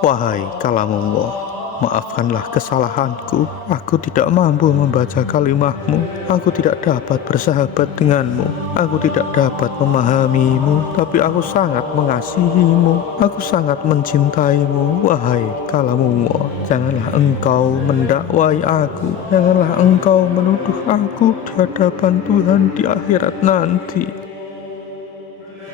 Wahai kalamullah, maafkanlah kesalahanku. Aku tidak mampu membaca kalimahmu. Aku tidak dapat bersahabat denganmu. Aku tidak dapat memahamimu, tapi aku sangat mengasihimu. Aku sangat mencintaimu. Wahai kalamullah, janganlah engkau mendakwai aku. Janganlah engkau menuduh aku di hadapan Tuhan di akhirat nanti.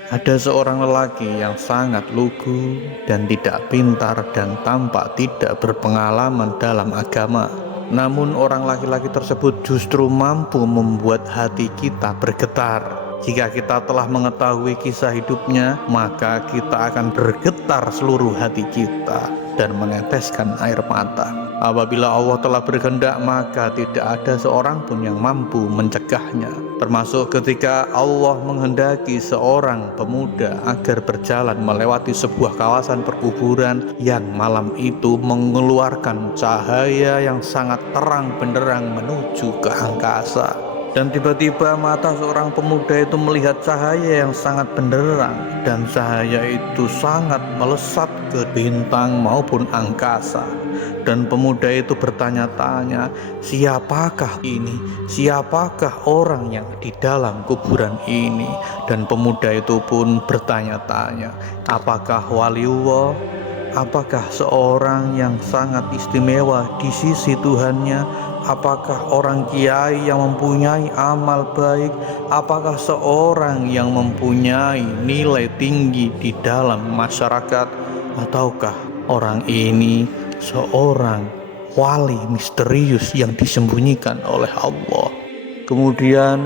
Ada seorang lelaki yang sangat lugu dan tidak pintar dan tampak tidak berpengalaman dalam agama. Namun orang laki-laki tersebut justru mampu membuat hati kita bergetar. Jika kita telah mengetahui kisah hidupnya, maka kita akan bergetar seluruh hati kita dan meneteskan air mata. Apabila Allah telah berkehendak, maka tidak ada seorang pun yang mampu mencegahnya. Termasuk ketika Allah menghendaki seorang pemuda agar berjalan melewati sebuah kawasan perkuburan yang malam itu mengeluarkan cahaya yang sangat terang benderang menuju ke angkasa. Dan tiba-tiba mata seorang pemuda itu melihat cahaya yang sangat benderang, dan cahaya itu sangat melesat ke bintang maupun angkasa. Dan pemuda itu bertanya-tanya, siapakah ini? Siapakah orang yang di dalam kuburan ini? Dan pemuda itu pun bertanya-tanya, apakah waliullah? Apakah seorang yang sangat istimewa di sisi Tuhannya? Apakah orang kiai yang mempunyai amal baik? Apakah seorang yang mempunyai nilai tinggi di dalam masyarakat? Ataukah orang ini seorang wali misterius yang disembunyikan oleh Allah? Kemudian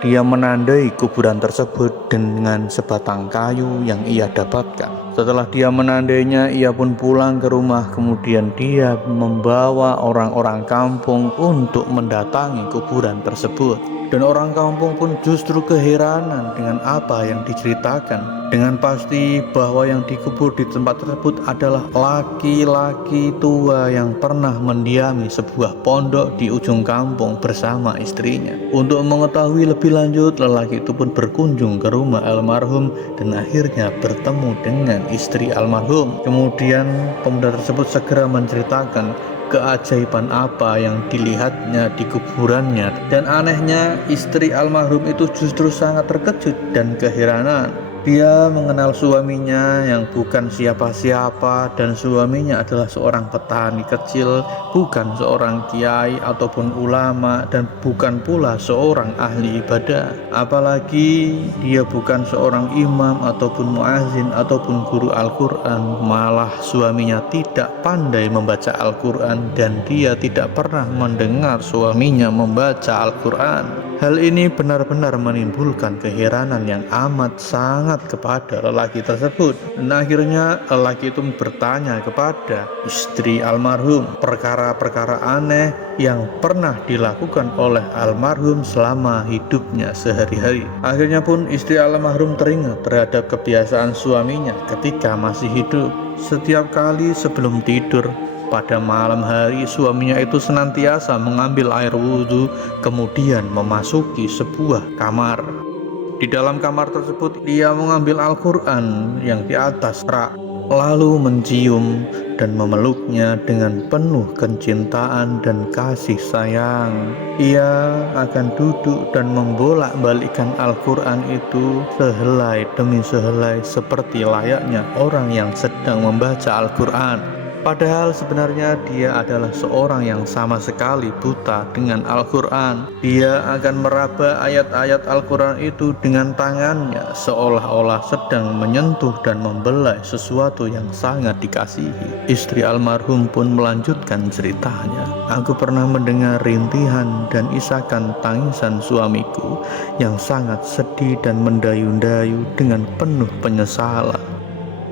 dia menandai kuburan tersebut dengan sebatang kayu yang ia dapatkan. Setelah dia menandainya, ia pun pulang ke rumah. Kemudian dia membawa orang-orang kampung untuk mendatangi kuburan tersebut. Dan orang kampung pun justru keheranan dengan apa yang diceritakan. Dengan pasti bahwa yang dikubur di tempat tersebut adalah laki-laki tua yang pernah mendiami sebuah pondok di ujung kampung bersama istrinya. Untuk mengetahui lebih lanjut, lelaki itu pun berkunjung ke rumah almarhum dan akhirnya bertemu dengan istri almarhum. Kemudian pemuda tersebut segera menceritakan keajaiban apa yang dilihatnya di kuburannya, dan anehnya istri almarhum itu justru sangat terkejut dan keheranan. Dia mengenal suaminya yang bukan siapa-siapa, dan suaminya adalah seorang petani kecil, bukan seorang kiai ataupun ulama, dan bukan pula seorang ahli ibadah. Apalagi dia bukan seorang imam ataupun muazin ataupun guru Al-Quran. Malah suaminya tidak pandai membaca Al-Quran, dan dia tidak pernah mendengar suaminya membaca Al-Quran. Hal ini benar-benar menimbulkan keheranan yang amat sangat kepada lelaki tersebut. Dan akhirnya lelaki itu bertanya kepada istri almarhum perkara-perkara aneh yang pernah dilakukan oleh almarhum selama hidupnya sehari-hari. Akhirnya pun istri almarhum teringat terhadap kebiasaan suaminya ketika masih hidup. Setiap kali sebelum tidur pada malam hari, suaminya itu senantiasa mengambil air wudhu, kemudian memasuki sebuah kamar. Di dalam kamar tersebut, dia mengambil Al-Quran yang di atas rak, lalu mencium dan memeluknya dengan penuh kecintaan dan kasih sayang. Ia akan duduk dan membolak-balikkan Al-Quran itu sehelai demi sehelai seperti layaknya orang yang sedang membaca Al-Quran. Padahal sebenarnya dia adalah seorang yang sama sekali buta dengan Al-Quran. Dia akan meraba ayat-ayat Al-Quran itu dengan tangannya, seolah-olah sedang menyentuh dan membelai sesuatu yang sangat dikasihi. Istri almarhum pun melanjutkan ceritanya. Aku pernah mendengar rintihan dan isakan tangisan suamiku yang sangat sedih dan mendayu-dayu dengan penuh penyesalan.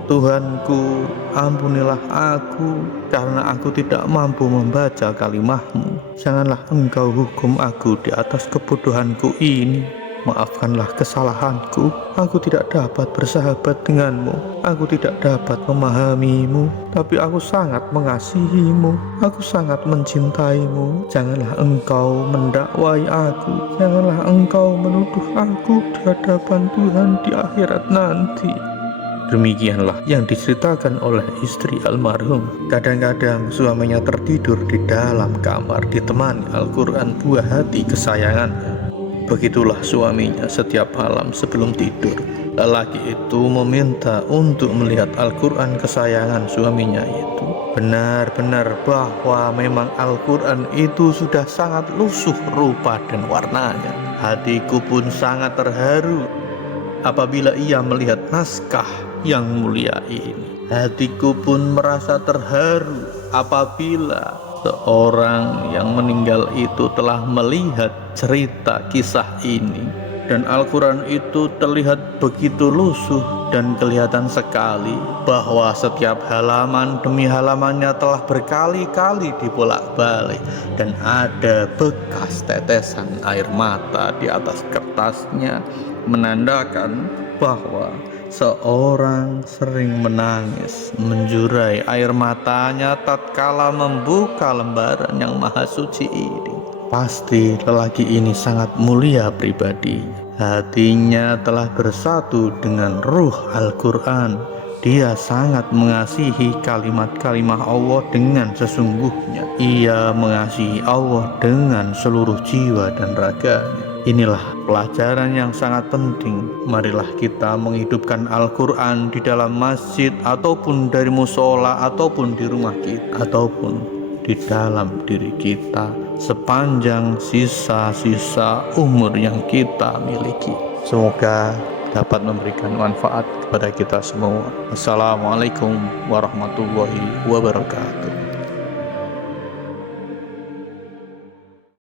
Tuhanku, ampunilah aku karena aku tidak mampu membaca kalimahmu. Janganlah engkau hukum aku di atas kebodohanku ini. Maafkanlah kesalahanku. Aku tidak dapat bersahabat denganmu. Aku tidak dapat memahamimu, tapi aku sangat mengasihimu. Aku sangat mencintaimu. Janganlah engkau mendakwai aku. Janganlah engkau menuduh aku di hadapan Tuhan di akhirat nanti. Demikianlah yang diceritakan oleh istri almarhum. Kadang-kadang suaminya tertidur di dalam kamar ditemani Al-Quran buah hati kesayangannya. Begitulah suaminya setiap malam sebelum tidur. Lelaki itu meminta untuk melihat Al-Quran kesayangan suaminya itu. Benar-benar bahwa memang Al-Quran itu sudah sangat lusuh rupa dan warnanya. Hatiku pun sangat terharu apabila ia melihat naskah yang mulia ini. Hatiku pun merasa terharu apabila seorang yang meninggal itu telah melihat cerita kisah ini. Dan Al-Quran itu terlihat begitu lusuh dan kelihatan sekali bahwa setiap halaman demi halamannya telah berkali-kali dibolak-balik dan ada bekas tetesan air mata di atas kertasnya, menandakan bahwa seorang sering menangis menjurai air matanya tatkala membuka lembaran yang maha suci ini. Pasti lelaki ini sangat mulia pribadi. Hatinya telah bersatu dengan ruh Al-Quran. Dia sangat mengasihi kalimat-kalimat Allah dengan sesungguhnya. Ia mengasihi Allah dengan seluruh jiwa dan raganya. Inilah pelajaran yang sangat penting. Marilah kita menghidupkan Al-Quran di dalam masjid, ataupun dari musola, ataupun di rumah kita, ataupun di dalam diri kita sepanjang sisa-sisa umur yang kita miliki. Semoga dapat memberikan manfaat kepada kita semua. Assalamualaikum warahmatullahi wabarakatuh.